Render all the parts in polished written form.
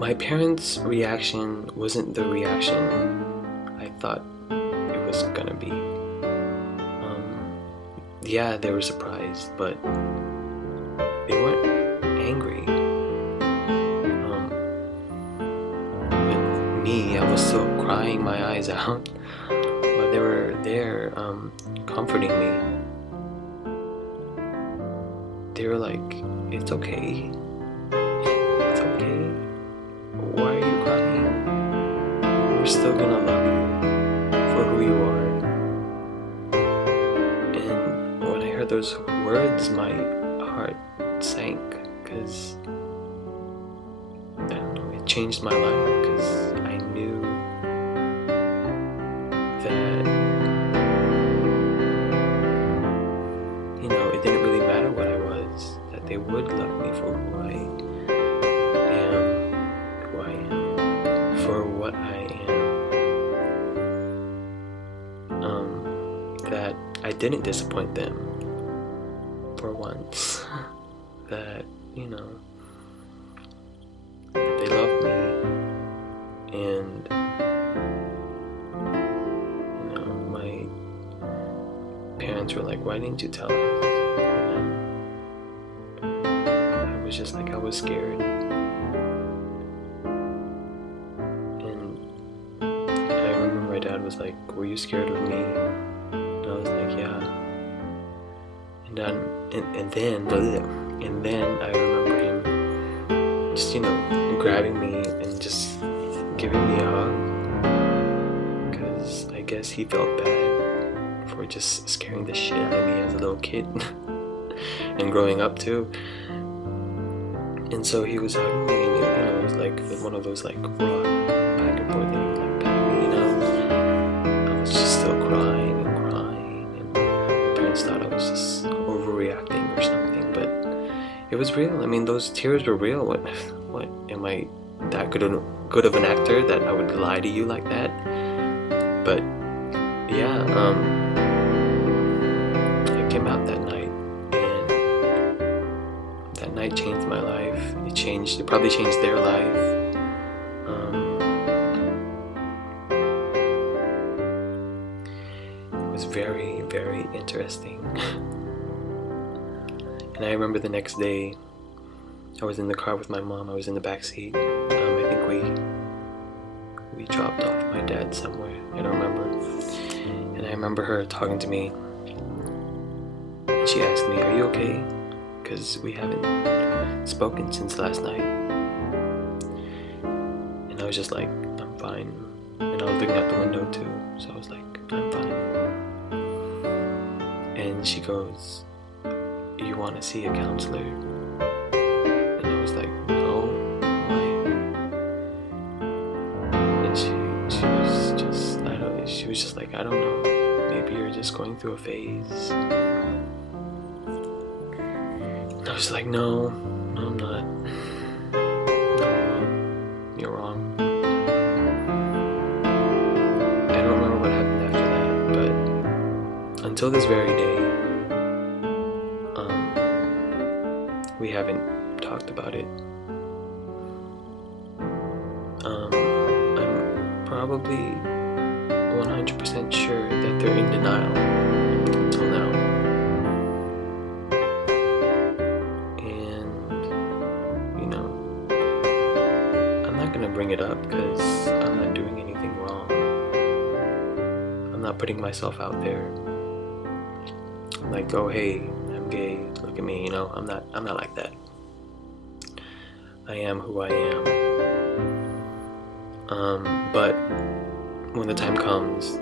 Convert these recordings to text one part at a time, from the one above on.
my parents' reaction wasn't the reaction I thought it was gonna be. Yeah, they were surprised, but they weren't angry. With me, I was still crying my eyes out, but they were there comforting me. They were like, "It's okay. It's okay. Why are you crying? We're still gonna love you for who you are." And when I heard those words, my heart sank, because I don't know, it changed my life, because I knew that, you know, it didn't really matter what I was, that they would love me for who I am, for what I am, that I didn't disappoint them for once, that, you know, they love me, and, you know, my parents were like, "Why didn't you tell us?" And I was just like, I was scared. And I remember my dad was like, "Were you scared of me?" And I was like, "Yeah." And then I remember him just, you know, grabbing me and just giving me a hug, because I guess he felt bad for just scaring the shit out of me as a little kid and growing up too. And so he was hugging me, and, you know, it was like one of those like rock back and forth things, like patting me, you know. I was just still crying, and my parents thought I was just overreacting or something, but it was real. I mean, those tears were real. What am I that good of an actor that I would lie to you like that? But yeah, I came out that night, and that night changed my life. It probably changed their life. It was very, very interesting. And I remember the next day, I was in the car with my mom. I was in the back seat. I think we dropped off my dad somewhere. I don't remember. And I remember her talking to me, and she asked me, "Are you okay? Because we haven't spoken since last night." And I was just like, "I'm fine." And I was looking out the window too, so I was like, "I'm fine." And she goes, "You want to see a counselor?" And I was like, "No, why?" And she was just, she was just like, "I don't know, maybe you're just going through a phase." And I was like, no, I'm not. No, you're wrong. I don't remember what happened after that, but until this very day, we haven't talked about it. I'm probably 100% sure that they're in denial until now. And, you know, I'm not gonna bring it up because I'm not doing anything wrong. I'm not putting myself out there. I'm like, "Oh, hey, I'm gay, look at me," you know. I'm not like that. I am who I am. But when the time comes,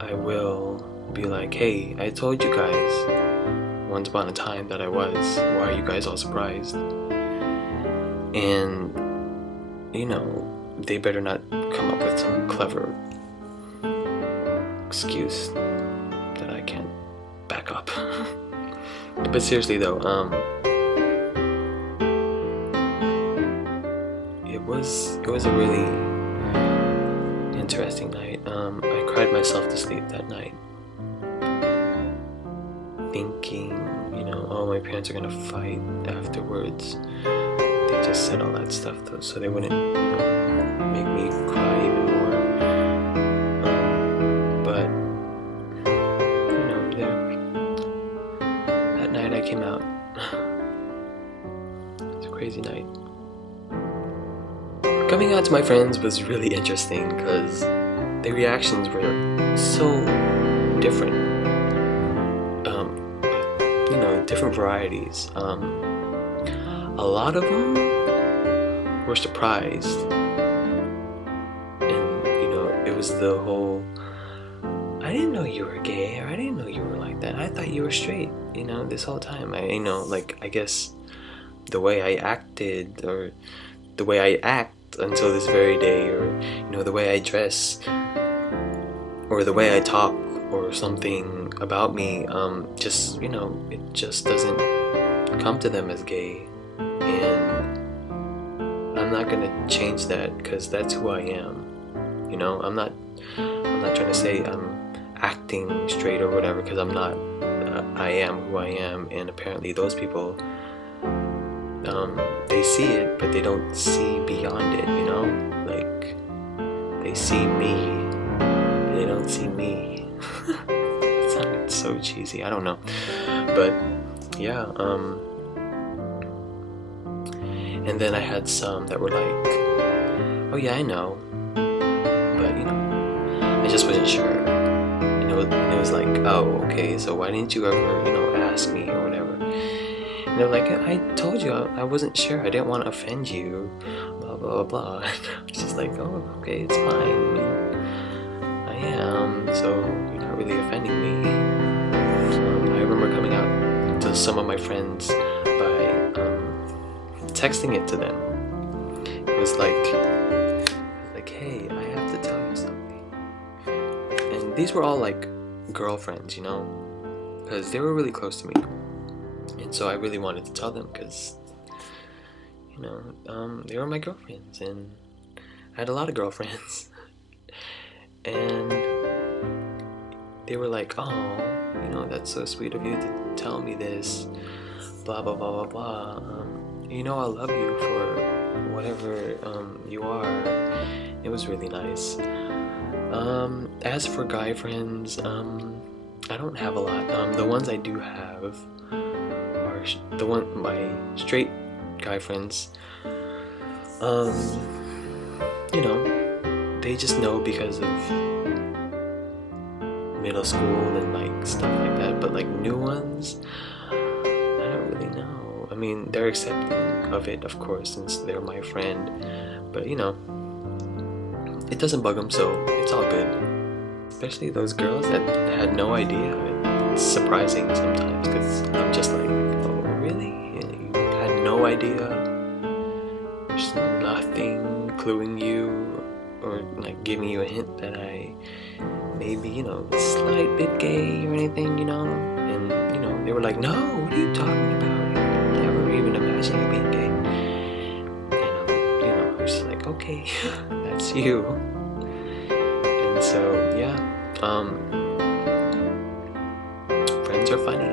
I will be like, "Hey, I told you guys once upon a time that I was. Why are you guys all surprised?" And, you know, they better not come up with some clever excuse that I can't back up. But seriously though, it was a really interesting night. I cried myself to sleep that night, thinking, you know, oh, my parents are gonna fight afterwards. They said all that stuff though, so they wouldn't, make me cry even more. But that night I came out. It's a crazy night. Coming out to my friends was really interesting because their reactions were so different. Different varieties. A lot of them were surprised, and it was the whole, I didn't know you were gay, or I didn't know you were like that. I thought you were straight, this whole time. I guess the way I acted, or the way I act until this very day, or the way I dress, or the way I talk, or something about me, just it just doesn't come to them as gay, and I'm not gonna change that because that's who I am. I'm not trying to say I'm acting straight or whatever, because I'm not. I am who I am, and apparently those people, they see it, but they don't see beyond it. Like they see me, but they don't see me. It sounded so cheesy, I don't know, but yeah. And then I had some that were like, oh yeah, I know, but I just wasn't sure. And it was like, oh, okay, so why didn't you ever ask me or whatever? And they're like, I told you I wasn't sure, I didn't want to offend you, blah blah blah. And I was just like, oh, okay, it's fine. I am, so you're not really offending me. I remember coming out to some of my friends by texting it to them. It was like, hey, I have to tell you something. And these were all like girlfriends, because they were really close to me, and so I really wanted to tell them because they were my girlfriends, and I had a lot of girlfriends. And they were like, oh, that's so sweet of you to tell me this, blah blah blah blah blah. I love you for whatever you are. It was really nice. As for guy friends, I don't have a lot. The ones I do have are my straight guy friends. They just know because of middle school and like stuff like that, but like new ones, I don't really know. I mean, they're accepting of it, of course, since they're my friend, but it doesn't bug them, so it's all good. Especially those girls that had no idea. It's surprising sometimes, because I'm just like, oh really? You had no idea? There's nothing cluing you or like giving you a hint that I maybe, a slight bit gay or anything, and they were like, no, what are you talking about? I never even imagined you being gay. And I was just like, okay, that's you. And so yeah, friends are funny.